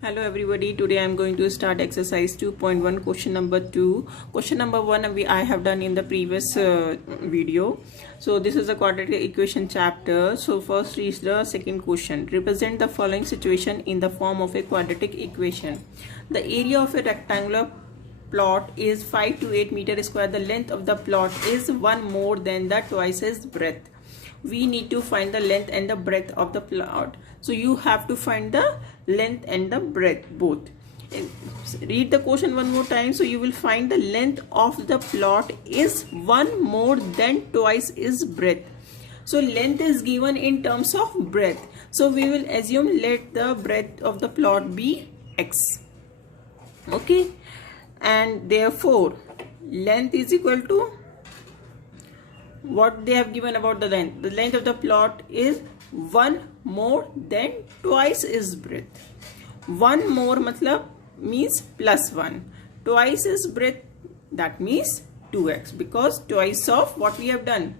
Hello everybody, today I am going to start exercise 2.1 question number 2. Question number 1 I have done in the previous video. So this is a quadratic equation chapter. So first is the second question. Represent the following situation in the form of a quadratic equation. The area of a rectangular plot is 5 to 8 meter square. The length of the plot is 1 more than the twice its breadth. We need to find the length and the breadth of the plot. So you have to find the length and the breadth both. Read the question one more time. So you will find the length of the plot is 1 more than twice its breadth. So length is given in terms of breadth. So we will assume let the breadth of the plot be x. Okay, and therefore length is equal to what they have given about the length. The length of the plot is 1 more than twice its breadth. 1 more matlab means plus 1. Twice its breadth, that means 2x, because twice of what we have done,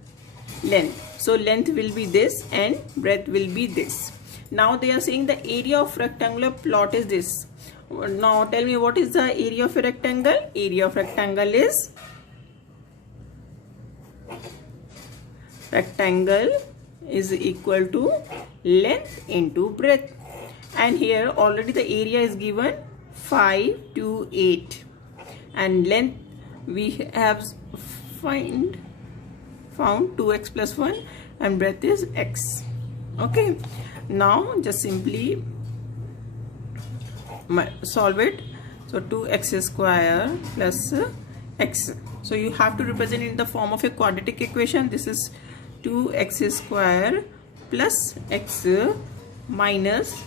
length. So length will be this and breadth will be this. Now they are saying the area of rectangular plot is this. Now tell me, what is the area of a rectangle? Area of rectangle is equal to length into breadth, and here already the area is given 5 to 8 and length we have found 2x plus 1 and breadth is x. Okay, now just simply solve it. So 2x square plus x. So you have to represent it in the form of a quadratic equation. This is 2x square plus x minus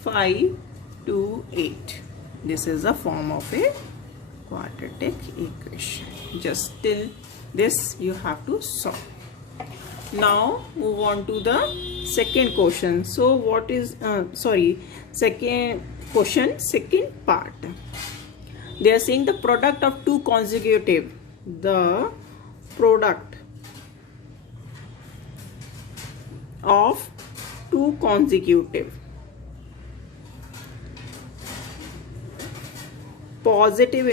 5 to 8. This is a form of a quadratic equation. Just till this you have to solve. Now move on to the second question. So what is second question, second part. They are saying the product of two consecutive, the product of two consecutive positive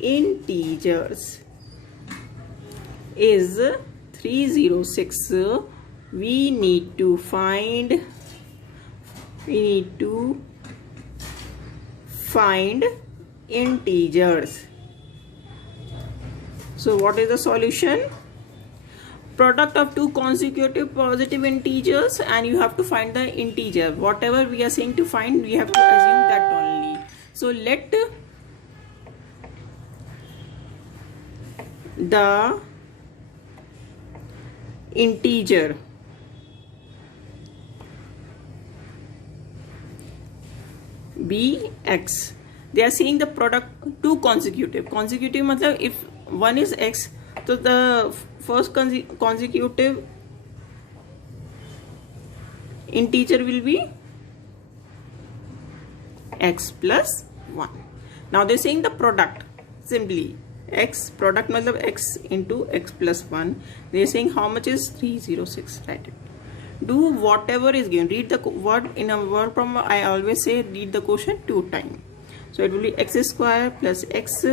integers is 306. We need to find integers. So what is the solution? Product of two consecutive positive integers, and you have to find the integer. Whatever we are saying to find, we have to assume that only. So let the integer be x. They are saying the product two consecutive matlab if one is x, so the first consecutive integer will be x plus 1. Now they are saying the product, simply x, product matlab x into x plus 1. They are saying how much is 306. Write it. Do whatever is given. Read the word in a word problem. I always say read the question 2 times. So it will be x square plus x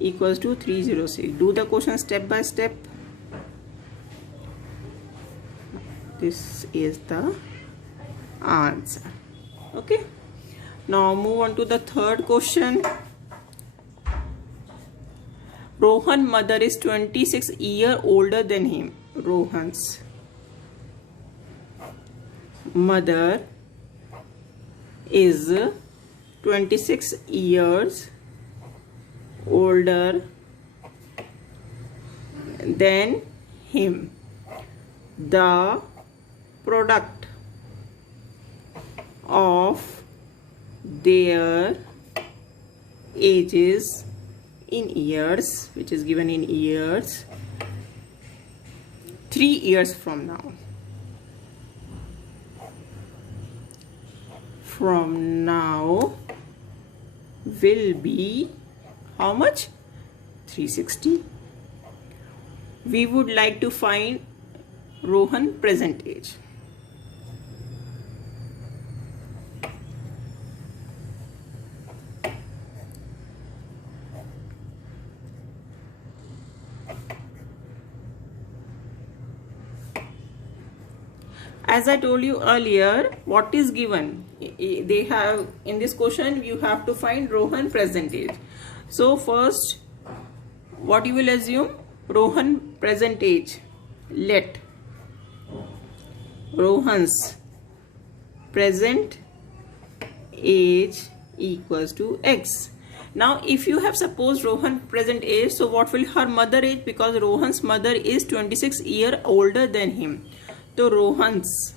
equals to 306. Do the question step by step. This is the answer. Okay, now move on to the third question. Rohan's mother is 26 years older than him. Rohan's mother is 26 years older than him. The product of their ages in years, which is given in years, 3 years from now. From now will be how much? 360. We would like to find Rohan present age. as I told you earlier, what is given, they have in this question you have to find Rohan present age. So first what you will assume, Rohan present age. Let Rohan's present age equals to x. Now if you have supposed Rohan present age, so what will her mother age, because Rohan's mother is 26 years older than him. So Rohan's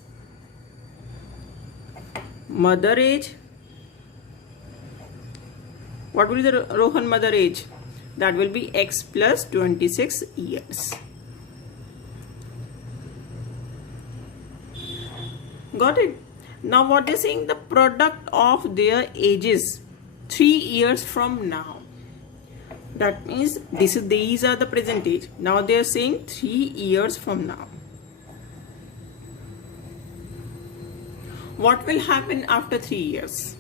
mother age, what will be the Rohan mother age? That will be x plus 26 years. Got it? Now what they're saying, the product of their ages 3 years from now. That means these are the present age. Now they are saying 3 years from now. What will happen after 3 years?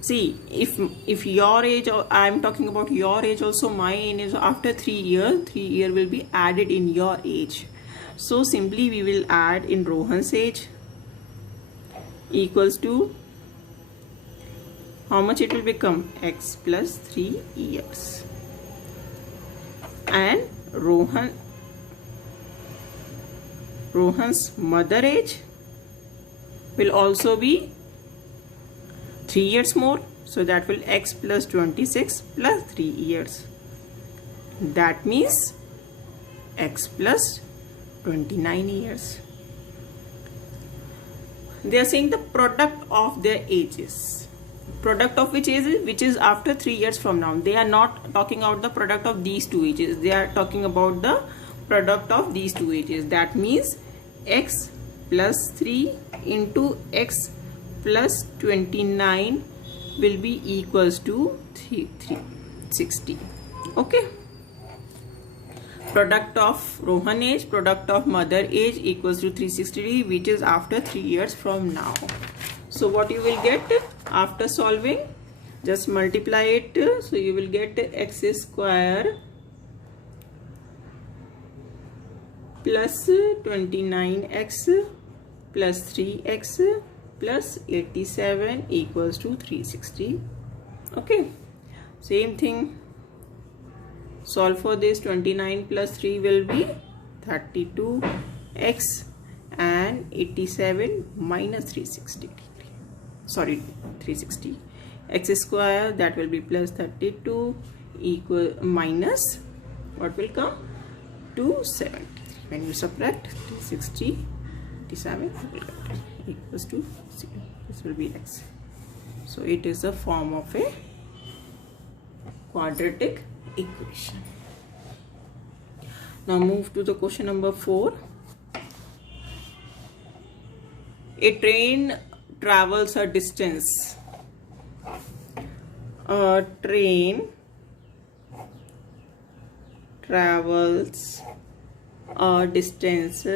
See, if your age, or I am talking about your age also, my age is after 3 years, 3 years will be added in your age. So simply we will add in Rohan's age equals to, how much it will become? X plus 3 years. And Rohan's mother age will also be 3 years more. So that will x plus 26 plus 3 years. That means x plus 29 years. They are saying the product of their ages. Product of which ages? Which is after 3 years from now. They are not talking about the product of these two ages. They are talking about the product of these two ages. That means x plus 3 into x plus 29 will be equals to 360. Okay. Product of Rohan age, product of mother age equals to 360, which is after 3 years from now. So what you will get after solving, just multiply it. So you will get x square plus 29x plus 3x plus 87 equals to 360. Okay, same thing. Solve for this. 29 plus 3 will be 32x and 87 minus 360. Sorry, 360. X square, that will be plus 32 equal minus, what will come? 270. When you subtract 360, 87 equals to 0. This will be x. So it is a form of a quadratic equation. Now move to the question number 4. A train travels a distance. A train travels a distance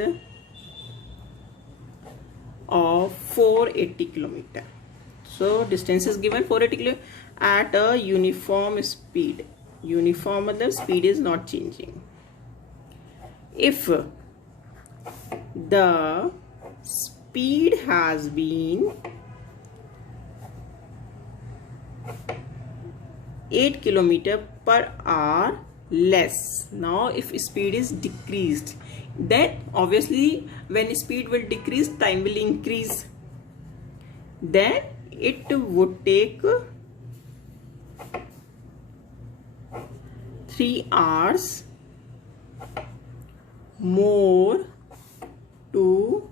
of 480 kilometers. So distance is given 480 kilometers at a uniform speed. Uniform means speed is not changing. If the speed has been 8 kilometers per hour less. Now if speed is decreased, then obviously when speed will decrease, time will increase. Then it would take 3 hours more to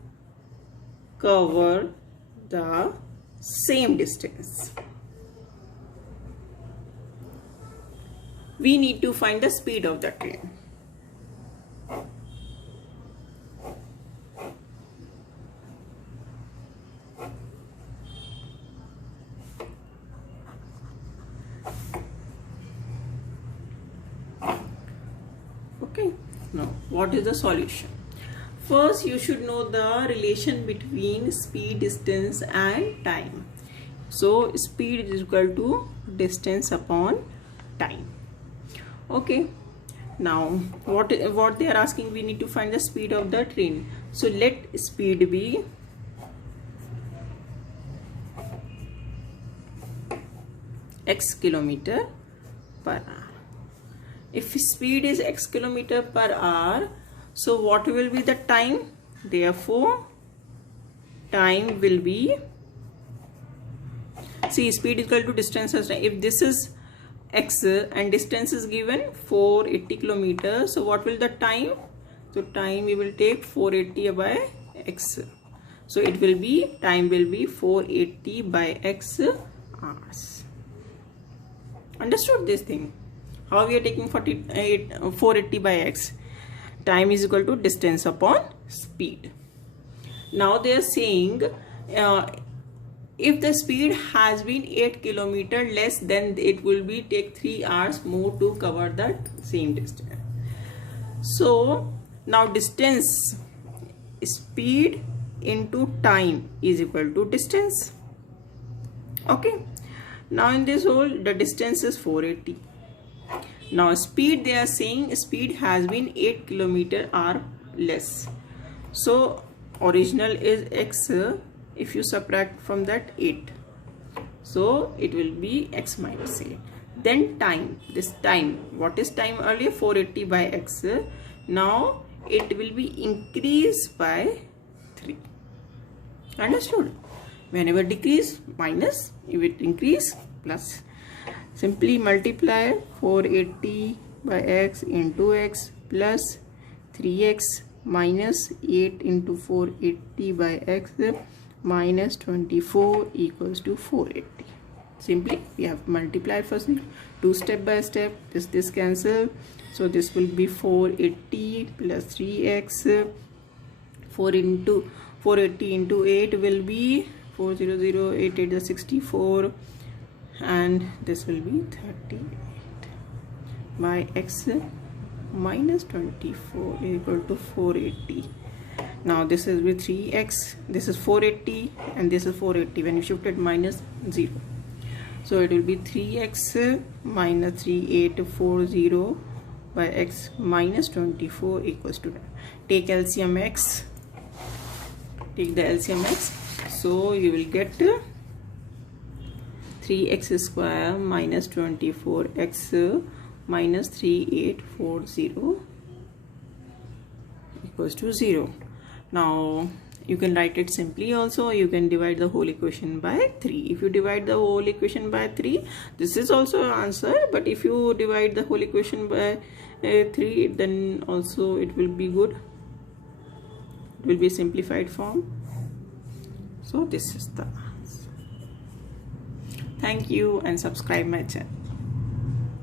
cover the same distance. We need to find the speed of the train. Okay, now what is the solution? First, you should know the relation between speed, distance and time. So speed is equal to distance upon time. Okay, now what they are asking, we need to find the speed of the train. So let speed be x kilometer per hour. If speed is x kilometer per hour, so what will be the time? Therefore, time will be, see, speed equal to distance as time. If this is x and distance is given 480 kilometers, so what will the time? So time we will take 480 by x. So it will be, time will be 480 by x hours. Understood this thing? How we are taking 480 by x? Time is equal to distance upon speed. Now they are saying if the speed has been 8 kilometer less, then it will be take 3 hours more to cover that same distance. So now distance, speed into time is equal to distance. Okay, now in this whole, the distance is 480. Now speed, they are saying speed has been 8 kilometer hour less. So original is x, if you subtract from that 8, so it will be x minus 8. Then time, this time, what is time earlier? 480 by x. Now it will be increased by 3. Understood? Whenever decrease, minus, if it increase, plus. Simply multiply 480 by x into x plus 3x minus 8 into 480 by x minus 24 equals to 480. Simply we have multiplied first, 2 step by step. This cancel, so this will be 480 plus 3x. 480 into 8 will be 400, 8 is 64, and this will be 38 by x minus 24 equal to 480. Now this is with 3x, this is 480 and this is 480. When you shift it, minus 0, so it will be 3x minus 3840 by x minus 24 equals to that. Take LCM x, take the LCM x, so you will get 3x square minus 24x minus 3840 equals to 0. Now you can write it simply also. You can divide the whole equation by 3. If you divide the whole equation by 3, this is also an answer, but if you divide the whole equation by 3, then also it will be good. It will be simplified form. So this is the answer. Thank you and subscribe my channel.